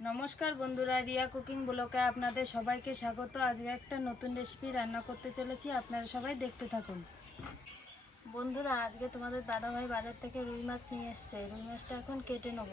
নমস্কার বন্ধুরা, রিয়া কুকিং ব্লকে আপনাদের সবাইকে স্বাগত। আজকে একটা নতুন রেসিপি রান্না করতে চলেছি, আপনারা সবাই দেখতে থাকুন। বন্ধুরা, আজকে তোমাদের দাদাভাই বাজার থেকে রুই মাছ নিয়ে এসছে। রুই মাছটা এখন কেটে নেব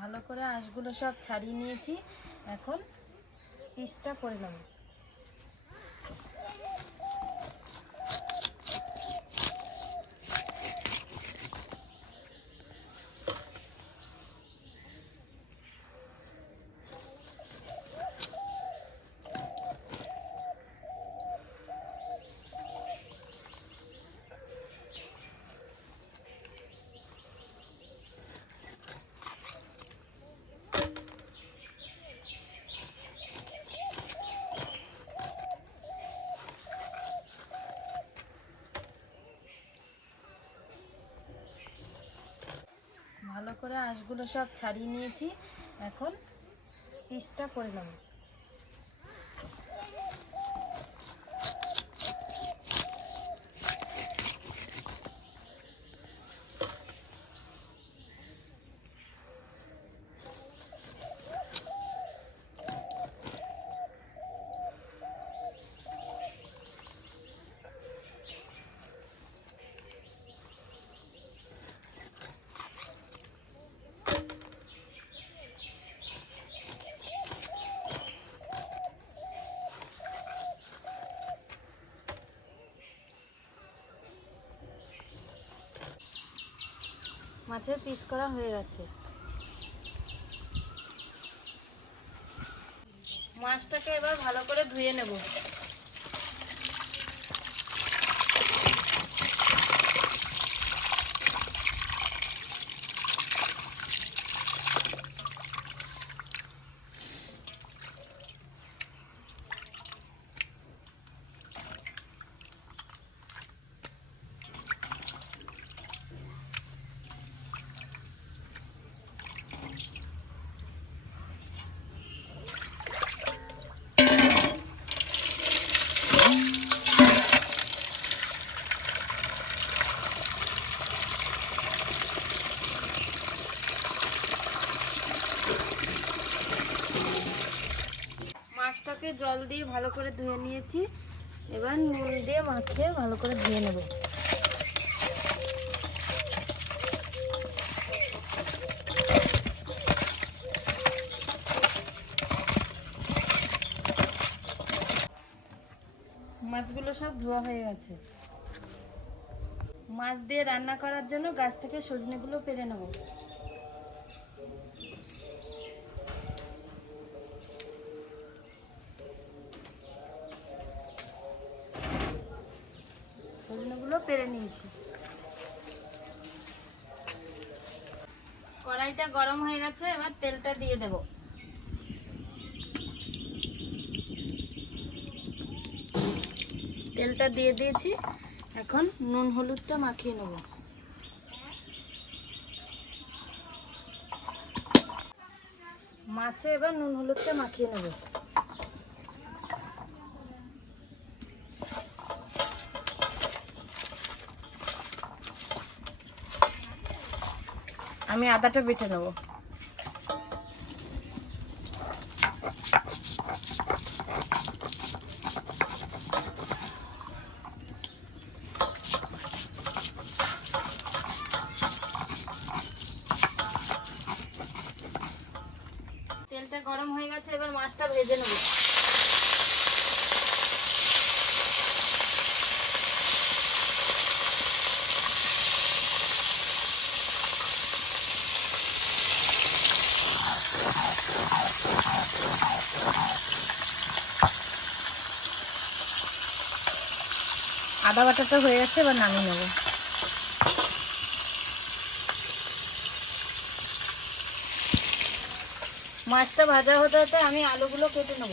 ভালো করে আঁশগুলো সব ছাড়িয়ে নিয়েছি। এখন পিসটা করে নেব ভালো আঁশগুলো সব ছাড়িয়ে নিয়েছি। এখন পিসটা করে নেব। মাছের পিস করা হয়ে গেছে। মাছটাকে এবার ভালো করে ধুয়ে নেব। মাছটাকে জল দিয়ে ভালো করে ধুয়ে নিয়েছি। এবার নুন দিয়ে মাখিয়ে ভালো করে ধুয়ে নেব। মাছগুলো সব ধোয়া হয়ে গেছে। মাছ দিয়ে রান্না করার জন্য গাছ থেকে সজনেগুলো পেরে নেব। পেরে নিয়েছি। কড়াইটা গরম হয়ে গেছে, এবার তেলটা দিয়ে দেব। তেলটা দিয়ে দিয়েছি, এখন নুন হলুদটা মাখিয়ে নেব। মাছে এবার নুন হলুদটা মাখিয়ে নেব। আমি আদাটা বেটে নেব। তেলটা গরম হয়ে গেছে এবার মাছটা ভেজে নেব। আদা বাটাটা হয়ে গেছে, এবার নামিয়ে নেব। মাছটা ভাজা হতে হতে আমি আলুগুলো কেটে নেব।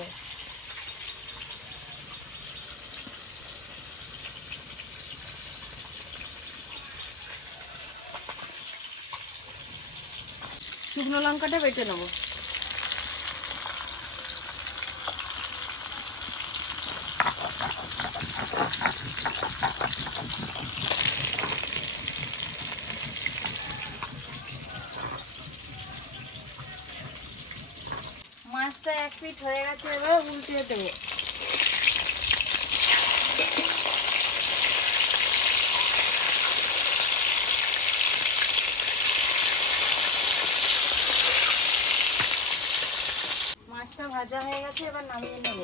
শুকনো লঙ্কাটা বেটে নেব। মাছটা এক পিট হয়ে গেছে এবার উল্টে মাছটা ভাজা হয়ে গেছে এবার নামিয়ে নেব।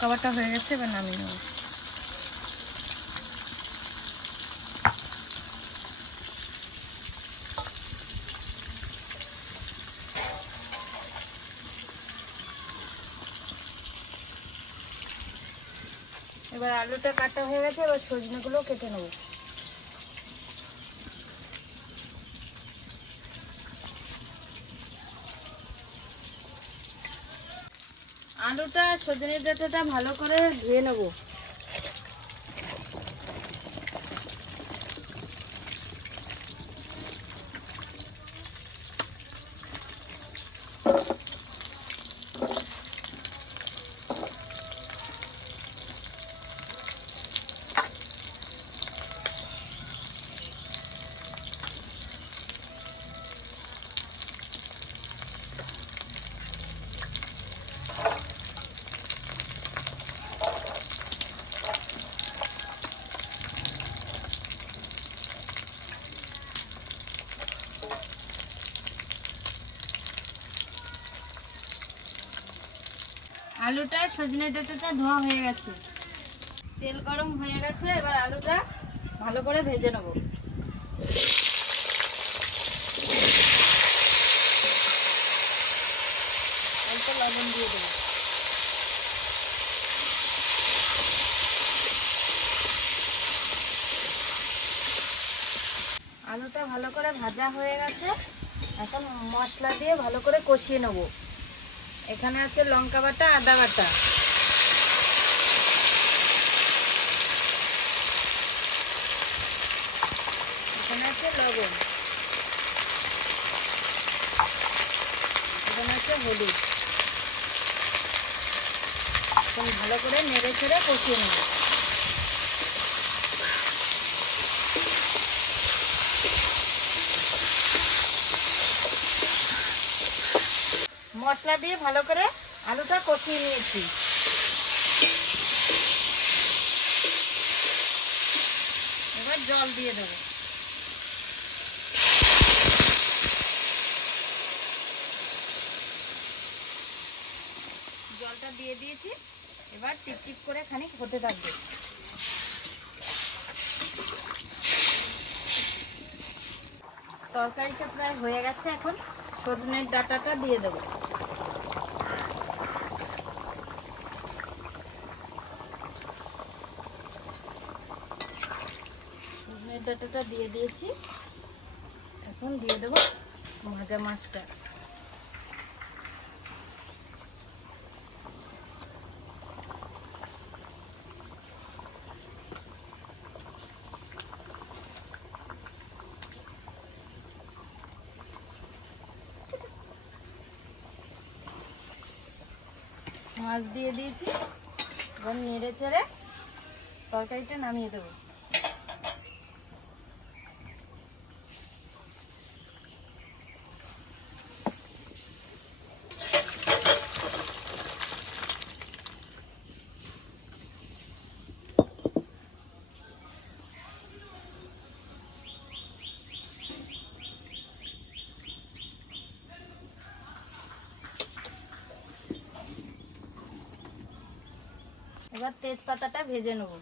লঙ্কা বাটা হয়ে গেছে, এবার নামিয়ে নেব। এবার আলুটা কাটা হয়ে গেছে, এবার সজনেগুলো কেটে নেব। আলুটা সজনের ডাঁটাটা ভালো করে ধুয়ে নেব। আলুটা সজনে ডাঁটাটা ধোয়া হয়ে গেছে। তেল গরম হয়ে গেছে, এবার আলুটা ভালো করে ভেজে নেব। দিয়ে দেবো। আলুটা ভালো করে ভাজা হয়ে গেছে। এখন মশলা দিয়ে ভালো করে কষিয়ে নেব। এখানে আছে লঙ্কা বাটা, আদা বাটা। এখানে আছে লবণ। এখানে আছে হলুদ। ভালো করে নেড়ে ছেড়ে কষিয়ে নেব। মশলা দিয়ে ভালো করে আলুটা কষিয়ে নিয়েছি। এবার জল দিয়ে দেবো। জলটা দিয়ে দিয়েছি। এবার টিপটিপ করে খানিক হতে থাকবে। তরকারিটা প্রায় হয়ে গেছে এখন। সজনের ডাটাটা দিয়ে দেবো সজনের ডাটাটা দিয়ে দিয়েছি। এখন দিয়ে দেবো ভাজা মাছটা। মাছ দিয়ে দিয়েছি, এবার নেড়ে চেড়ে তরকারিটা নামিয়ে দেবো। এবার তেজপাতাটা ভেজে নেব।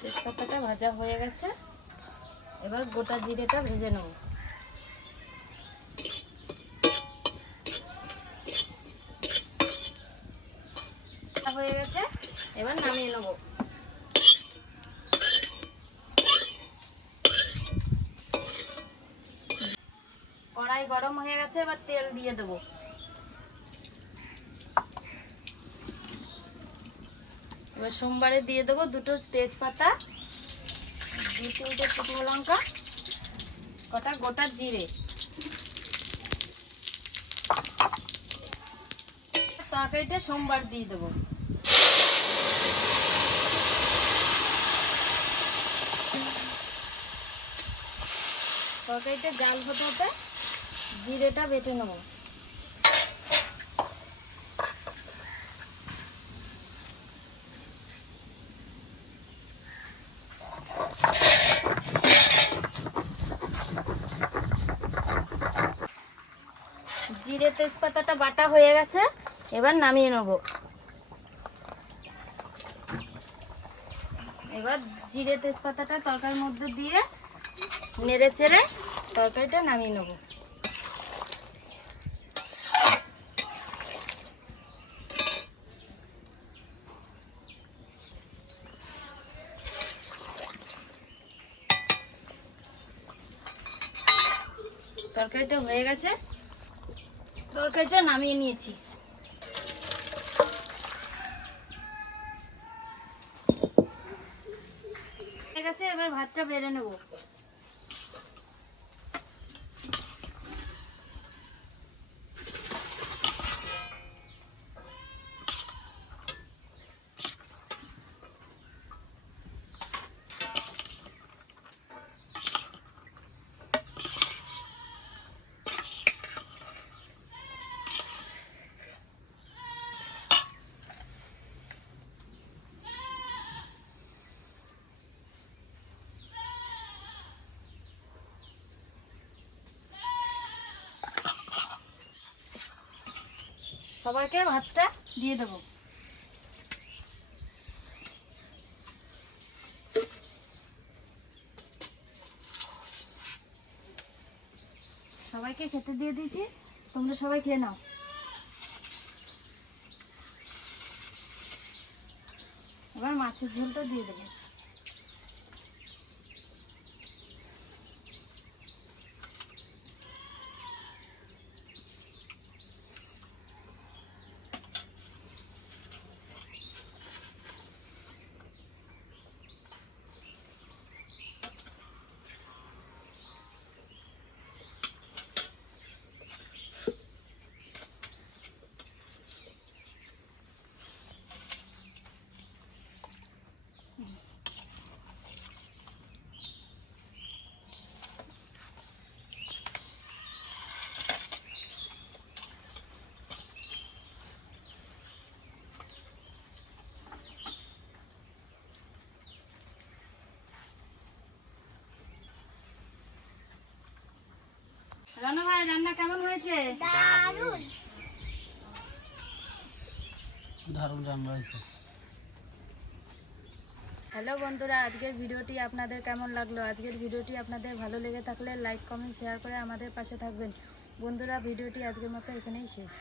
তেজপাতাটা ভাজা হয়ে গেছে। এবার গোটা জিরেটা ভেজে নেব। হয়ে গেছে, এবার নামিয়ে নেব। কড়াই গরম হয়ে গেছে, এবার তেল দিয়ে দেবো। এবার সোমবারে দিয়ে দেবো দুটো তেজপাতা দু তিনটে শুকনো লঙ্কা, কটা গোটা জিরে। তরকারিটা সোমবার দিয়ে দেবো। তরকারিটা জাল হতে হতে জিরেটা বেটে নেব জিরে তেজপাতাটা বাটা হয়ে গেছে, এবার নামিয়ে নেব। এবার জিরে তেজপাতাটা তরকারির মধ্যে দিয়ে নেড়ে চেড়ে তরকারিটা নামিয়ে নেব। তরকারিটা হয়ে গেছে। তরকারিটা নামিয়ে নিয়েছি। ঠিক আছে এবার ভাতটা বেড়ে নেব। সবাইকে ভাতটা দিয়ে দেবো। সবাইকে খেতে দিয়ে দিয়েছি, তোমরা সবাই খেয়ে নাও। এবার মাছের ঝোলটা দিয়ে দেবো রান্না ভাই রান্না কেমন হয়েছে দারুণ রান্না হয়েছে। হ্যালো বন্ধুরা আজকের ভিডিওটি আপনাদের কেমন লাগল? আজকের ভিডিওটি আপনাদের ভালো লেগে থাকলে লাইক কমেন্ট শেয়ার করে আমাদের পাশে থাকবেন। বন্ধুরা ভিডিওটি আজকের মতো এখানেই শেষ।